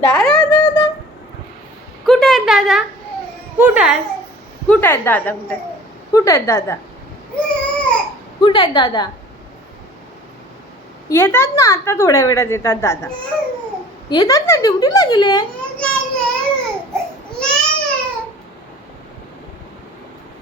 दादा दादा कुठे आहेत दादा? कुठे आहेत? कुठे आहेत दादा? कुठे आहेत दादा? कुठे आहेत दादा? येतात ना, आता थोड्या वेळात येतात दादा. येतात ना, ड्युटीला गेले.